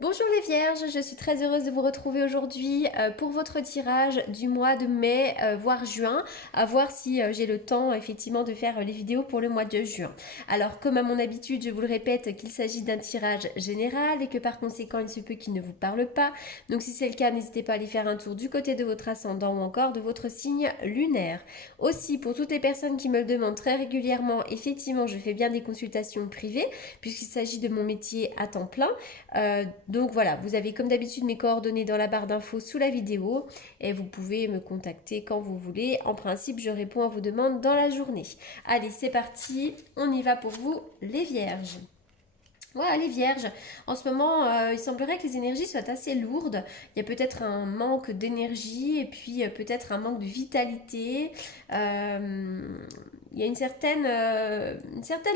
Bonjour les vierges, je suis très heureuse de vous retrouver aujourd'hui pour votre tirage du mois de mai, voire juin, à voir si j'ai le temps effectivement de faire les vidéos pour le mois de juin. Alors comme à mon habitude, je vous le répète qu'il s'agit d'un tirage général et que par conséquent il se peut qu'il ne vous parle pas. Donc si c'est le cas, n'hésitez pas à aller faire un tour du côté de votre ascendant ou encore de votre signe lunaire. Aussi, pour toutes les personnes qui me le demandent très régulièrement, effectivement je fais bien des consultations privées puisqu'il s'agit de mon métier à temps plein. Donc voilà, vous avez comme d'habitude mes coordonnées dans la barre d'infos sous la vidéo et vous pouvez me contacter quand vous voulez. En principe, je réponds à vos demandes dans la journée. Allez, c'est parti, on y va pour vous les vierges. Voilà, les vierges. En ce moment, il semblerait que les énergies soient assez lourdes. Il y a peut-être un manque d'énergie et puis peut-être un manque de vitalité. Il y a une certaine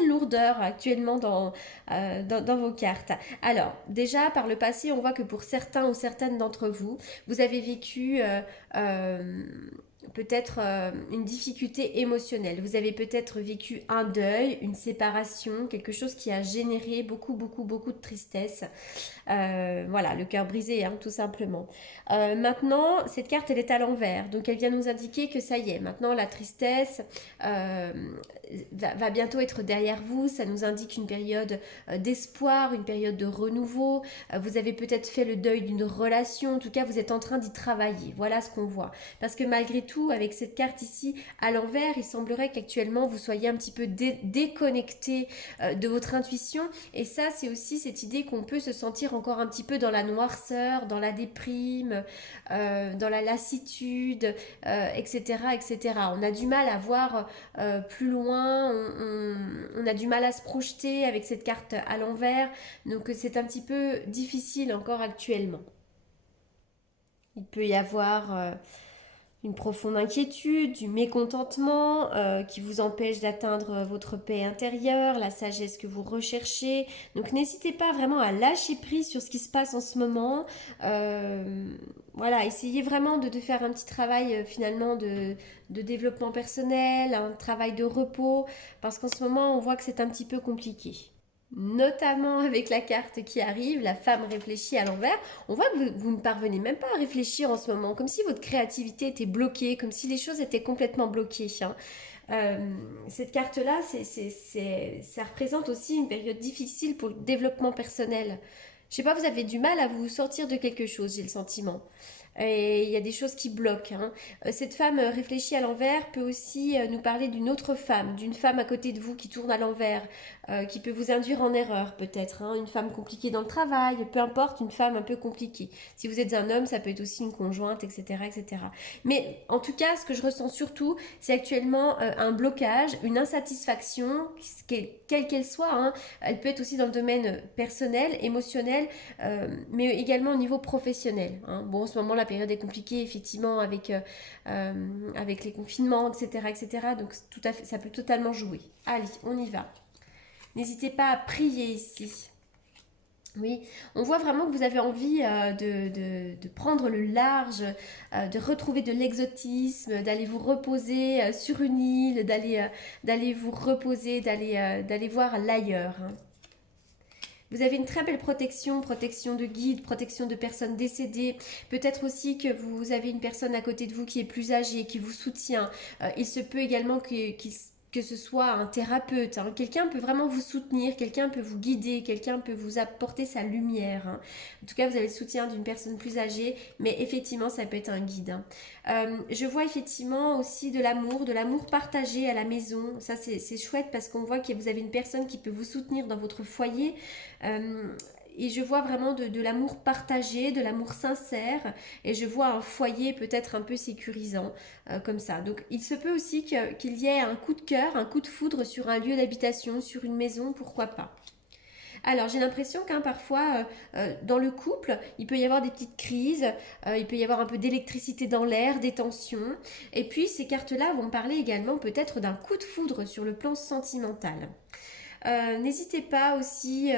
lourdeur actuellement dans vos cartes. Alors, déjà, par le passé, on voit que pour certains ou certaines d'entre vous, vous avez vécu euh, peut-être une difficulté émotionnelle. Vous avez peut-être vécu un deuil, une séparation, quelque chose qui a généré beaucoup de tristesse. Voilà, le cœur brisé, hein, tout simplement. Maintenant, cette carte, elle est à l'envers. Donc, elle vient nous indiquer que ça y est, maintenant, la tristesse euh, va bientôt être derrière vous. Ça nous indique une période d'espoir, une période de renouveau. Vous avez peut-être fait le deuil d'une relation. En tout cas, vous êtes en train d'y travailler. Voilà ce qu'on voit. Parce que malgré tout, avec cette carte ici à l'envers, il semblerait qu'actuellement, vous soyez un petit peu déconnecté de votre intuition. Et ça, c'est aussi cette idée qu'on peut se sentir encore un petit peu dans la noirceur, dans la déprime, dans la lassitude, etc., etc. On a du mal à voir plus loin, on a du mal à se projeter avec cette carte à l'envers, donc c'est un petit peu difficile encore actuellement. Il peut y avoir une profonde inquiétude, du mécontentement qui vous empêche d'atteindre votre paix intérieure, la sagesse que vous recherchez. Donc n'hésitez pas vraiment à lâcher prise sur ce qui se passe en ce moment. Voilà, essayez vraiment de faire un petit travail finalement de développement personnel, un travail de repos, parce qu'en ce moment on voit que c'est un petit peu compliqué. Notamment avec la carte qui arrive, la femme réfléchit à l'envers, on voit que vous ne parvenez même pas à réfléchir en ce moment, comme si votre créativité était bloquée, comme si les choses étaient complètement bloquées, hein. Euh, cette carte-là, ça représente aussi une période difficile pour le développement personnel. Je sais pas, vous avez du mal à vous sortir de quelque chose, j'ai le sentiment. Et il y a des choses qui bloquent, hein. Cette femme réfléchie à l'envers peut aussi nous parler d'une autre femme, d'une femme à côté de vous qui tourne à l'envers, qui peut vous induire en erreur peut-être, hein. Une femme compliquée dans le travail, peu importe, une femme un peu compliquée. Si vous êtes un homme, ça peut être aussi une conjointe, etc., etc. Mais en tout cas, ce que je ressens surtout, c'est actuellement un blocage, une insatisfaction, quelle qu'elle soit, hein. Elle peut être aussi dans le domaine personnel, émotionnel, mais également au niveau professionnel, hein. Bon, en ce moment, la période est compliquée, effectivement, avec les confinements, etc., etc. Donc, tout à fait, ça peut totalement jouer. Allez, on y va. N'hésitez pas à prier ici. Oui, on voit vraiment que vous avez envie de prendre le large, de retrouver de l'exotisme, d'aller vous reposer sur une île, d'aller vous reposer, d'aller voir l'ailleurs, hein. Vous avez une très belle protection, protection de guides, protection de personnes décédées. Peut-être aussi que vous avez une personne à côté de vous qui est plus âgée, qui vous soutient. Il se peut également que ce soit un thérapeute, hein. Quelqu'un peut vraiment vous soutenir, quelqu'un peut vous guider, quelqu'un peut vous apporter sa lumière, hein. En tout cas, vous avez le soutien d'une personne plus âgée, mais effectivement, ça peut être un guide, hein. Je vois effectivement aussi de l'amour partagé à la maison. Ça, c'est chouette parce qu'on voit que vous avez une personne qui peut vous soutenir dans votre foyer. Euh, et je vois vraiment de l'amour partagé, de l'amour sincère, et je vois un foyer peut-être un peu sécurisant, comme ça. Donc il se peut aussi qu'il y ait un coup de cœur, un coup de foudre sur un lieu d'habitation, sur une maison, pourquoi pas. Alors j'ai l'impression qu'un parfois dans le couple, il peut y avoir des petites crises, il peut y avoir un peu d'électricité dans l'air, des tensions. Et puis ces cartes-là vont parler également peut-être d'un coup de foudre sur le plan sentimental. N'hésitez pas aussi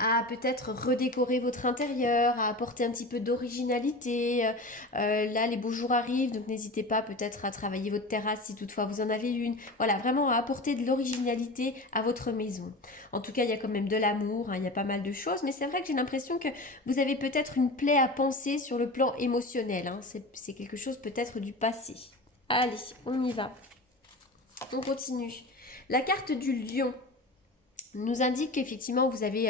à peut-être redécorer votre intérieur, à apporter un petit peu d'originalité. Là, les beaux jours arrivent, donc n'hésitez pas peut-être à travailler votre terrasse si toutefois vous en avez une. Voilà, vraiment à apporter de l'originalité à votre maison. En tout cas, il y a quand même de l'amour, hein, il y a pas mal de choses, mais c'est vrai que j'ai l'impression que vous avez peut-être une plaie à penser sur le plan émotionnel. Hein. C'est quelque chose peut-être du passé. Allez, on y va. On continue. La carte du lion nous indique qu'effectivement vous avez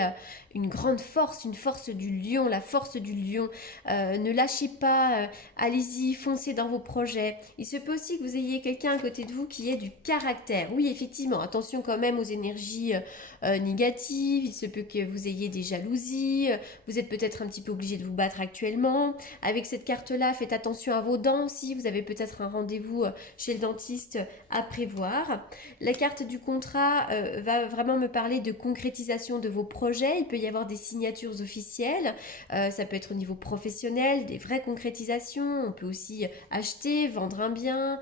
une grande force, une force du lion, la force du lion. Ne lâchez pas, allez-y, foncez dans vos projets. Il se peut aussi que vous ayez quelqu'un à côté de vous qui ait du caractère. Oui, effectivement, attention quand même aux énergies négatives. Il se peut que vous ayez des jalousies. Vous êtes peut-être un petit peu obligé de vous battre actuellement. Avec cette carte-là, faites attention à vos dents aussi. Vous avez peut-être un rendez-vous chez le dentiste à prévoir. La carte du contrat va vraiment me parler de concrétisation de vos projets. Il peut y avoir des signatures officielles. Ça peut être au niveau professionnel, des vraies concrétisations. On peut aussi acheter, vendre un bien,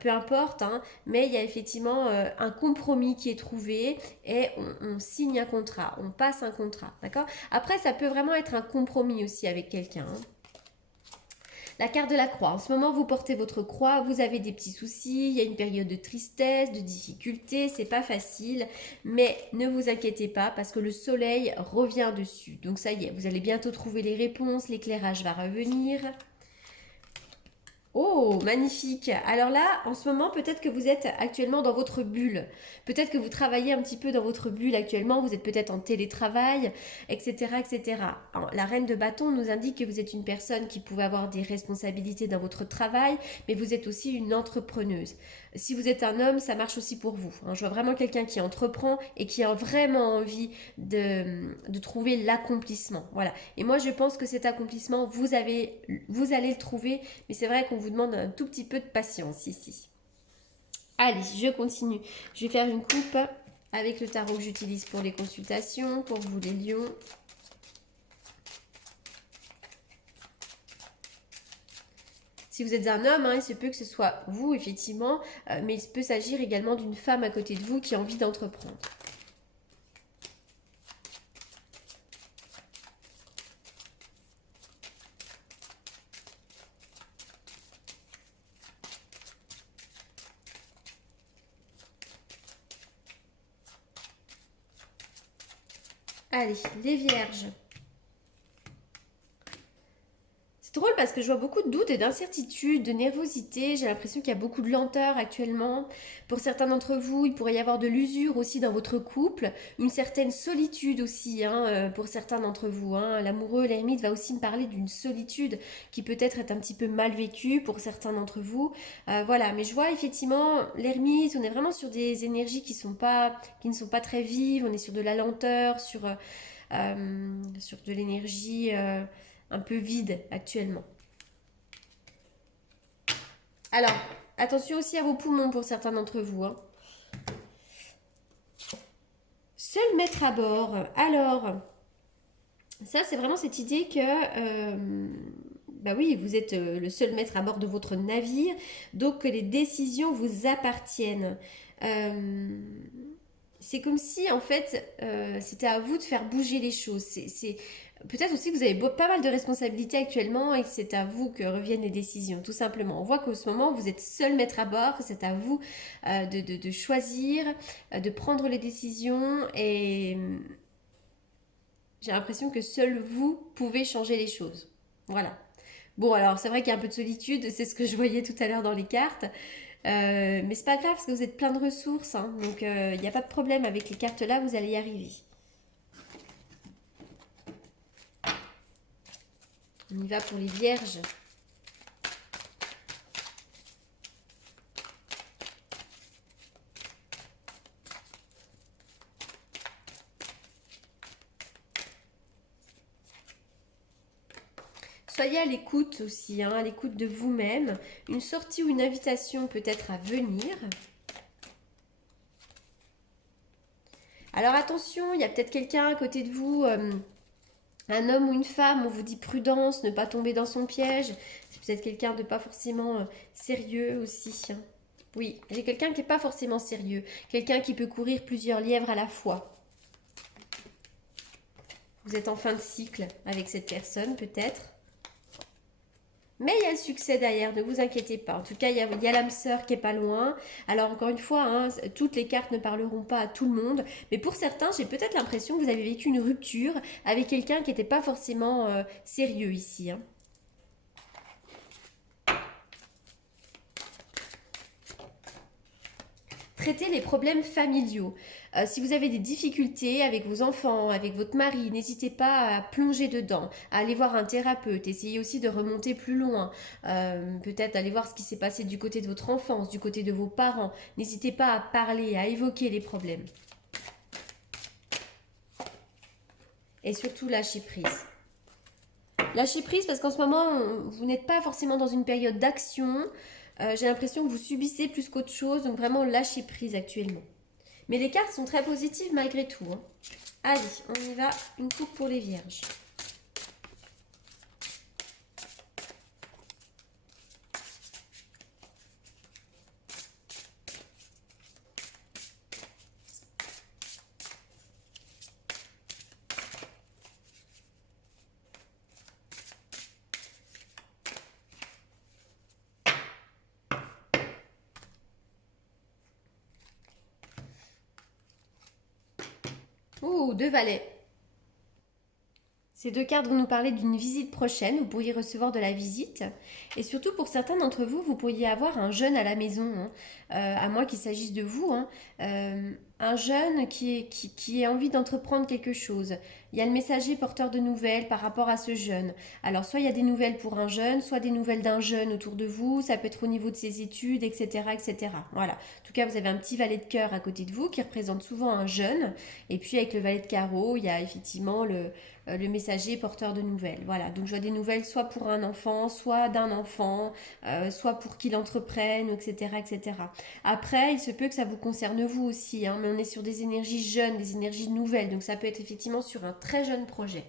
peu importe. Hein. Mais il y a effectivement un compromis qui est trouvé et on signe un contrat, on passe un contrat. D'accord ? Après, ça peut vraiment être un compromis aussi avec quelqu'un. Hein. La carte de la croix. En ce moment, vous portez votre croix, vous avez des petits soucis, il y a une période de tristesse, de difficulté, c'est pas facile, mais ne vous inquiétez pas parce que le soleil revient dessus. Donc ça y est, vous allez bientôt trouver les réponses, l'éclairage va revenir. Oh, magnifique. Alors là, en ce moment, peut-être que vous êtes actuellement dans votre bulle. Peut-être que vous travaillez un petit peu dans votre bulle actuellement. Vous êtes peut-être en télétravail, etc., etc. Alors, la reine de bâton nous indique que vous êtes une personne qui pouvait avoir des responsabilités dans votre travail, mais vous êtes aussi une entrepreneuse. Si vous êtes un homme, ça marche aussi pour vous. Hein. Je vois vraiment quelqu'un qui entreprend et qui a vraiment envie de trouver l'accomplissement. Voilà. Et moi, je pense que cet accomplissement, vous allez le trouver, mais c'est vrai qu'on vous demande un tout petit peu de patience ici. Allez, je continue. Je vais faire une coupe avec le tarot que j'utilise pour les consultations, pour vous les lions. Si vous êtes un homme, hein, il se peut que ce soit vous, effectivement, mais il peut s'agir également d'une femme à côté de vous qui a envie d'entreprendre. Allez, les vierges. C'est drôle parce que je vois beaucoup de doutes et d'incertitudes, de nervosité. J'ai l'impression qu'il y a beaucoup de lenteur actuellement. Pour certains d'entre vous, il pourrait y avoir de l'usure aussi dans votre couple, une certaine solitude aussi hein, pour certains d'entre vous. Hein. L'amoureux, l'ermite va aussi me parler d'une solitude qui peut-être est un petit peu mal vécue pour certains d'entre vous. Voilà, mais je vois effectivement l'ermite, on est vraiment sur des énergies qui ne sont pas très vives, on est sur de la lenteur, sur de l'énergie un peu vide actuellement. Alors, attention aussi à vos poumons pour certains d'entre vous. Hein. Seul maître à bord. Alors, ça c'est vraiment cette idée que... bah oui, vous êtes le seul maître à bord de votre navire, donc que les décisions vous appartiennent. C'est comme si en fait c'était à vous de faire bouger les choses. Peut-être aussi que vous avez pas mal de responsabilités actuellement et que c'est à vous que reviennent les décisions, tout simplement. On voit qu'au ce moment, vous êtes seul maître à bord, que c'est à vous de choisir, de prendre les décisions et j'ai l'impression que seul vous pouvez changer les choses. Voilà. Bon, alors c'est vrai qu'il y a un peu de solitude, c'est ce que je voyais tout à l'heure dans les cartes. Mais c'est pas grave parce que vous êtes plein de ressources, hein, donc il n'y a pas de problème avec les cartes là, vous allez y arriver. On y va pour les vierges. Soyez à l'écoute aussi, hein, à l'écoute de vous-même. Une sortie ou une invitation peut-être à venir. Alors attention, il y a peut-être quelqu'un à côté de vous, un homme ou une femme, on vous dit prudence, ne pas tomber dans son piège. C'est peut-être quelqu'un de pas forcément sérieux aussi. Hein. Oui, j'ai quelqu'un qui n'est pas forcément sérieux. Quelqu'un qui peut courir plusieurs lièvres à la fois. Vous êtes en fin de cycle avec cette personne, peut-être. Mais il y a le succès derrière, ne vous inquiétez pas. En tout cas, il y a l'âme sœur qui est pas loin. Alors encore une fois, hein, toutes les cartes ne parleront pas à tout le monde. Mais pour certains, j'ai peut-être l'impression que vous avez vécu une rupture avec quelqu'un qui n'était pas forcément sérieux ici, hein. Traiter les problèmes familiaux. Si vous avez des difficultés avec vos enfants, avec votre mari, n'hésitez pas à plonger dedans, à aller voir un thérapeute, essayez aussi de remonter plus loin, peut-être aller voir ce qui s'est passé du côté de votre enfance, du côté de vos parents. N'hésitez pas à parler, à évoquer les problèmes. Et surtout, lâcher prise. Lâcher prise parce qu'en ce moment, vous n'êtes pas forcément dans une période d'action. J'ai l'impression que vous subissez plus qu'autre chose, donc vraiment lâcher prise actuellement. Mais les cartes sont très positives malgré tout, hein. Allez, on y va. Une coupe pour les vierges. Ouh, deux valets. Ces deux cartes vont nous parler d'une visite prochaine. Vous pourriez recevoir de la visite. Et surtout, pour certains d'entre vous, vous pourriez avoir un jeune à la maison, hein. À moins qu'il s'agisse de vous, hein. Un jeune qui a envie d'entreprendre quelque chose. Il y a le messager porteur de nouvelles par rapport à ce jeune. Alors, soit il y a des nouvelles pour un jeune, soit des nouvelles d'un jeune autour de vous. Ça peut être au niveau de ses études, etc., etc. Voilà. En tout cas, vous avez un petit valet de cœur à côté de vous qui représente souvent un jeune. Et puis, avec le valet de carreau, il y a effectivement le messager porteur de nouvelles. Voilà, donc je vois des nouvelles soit pour un enfant, soit d'un enfant, soit pour qu'il entreprenne, etc., etc. Après, il se peut que ça vous concerne vous aussi, hein, mais on est sur des énergies jeunes, des énergies nouvelles, donc ça peut être effectivement sur un très jeune projet.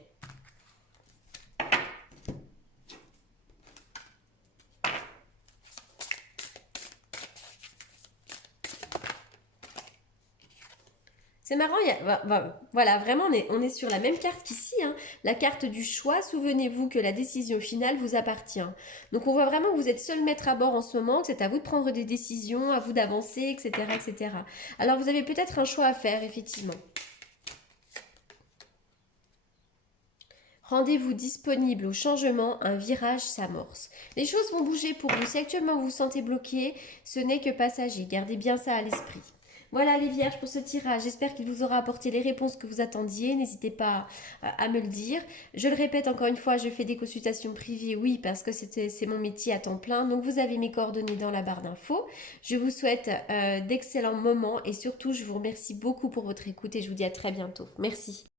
C'est marrant, voilà, vraiment, on est sur la même carte qu'ici, hein, la carte du choix. Souvenez-vous que la décision finale vous appartient. Donc on voit vraiment que vous êtes seul maître à bord en ce moment, que c'est à vous de prendre des décisions, à vous d'avancer, etc., etc. Alors vous avez peut-être un choix à faire, effectivement. Rendez-vous disponible au changement, un virage s'amorce. Les choses vont bouger pour vous. Si actuellement vous vous sentez bloqué, ce n'est que passager. Gardez bien ça à l'esprit. Voilà les vierges pour ce tirage. J'espère qu'il vous aura apporté les réponses que vous attendiez. N'hésitez pas à me le dire. Je le répète encore une fois, je fais des consultations privées, oui, parce que c'est mon métier à temps plein. Donc vous avez mes coordonnées dans la barre d'infos. Je vous souhaite d'excellents moments et surtout, je vous remercie beaucoup pour votre écoute et je vous dis à très bientôt. Merci.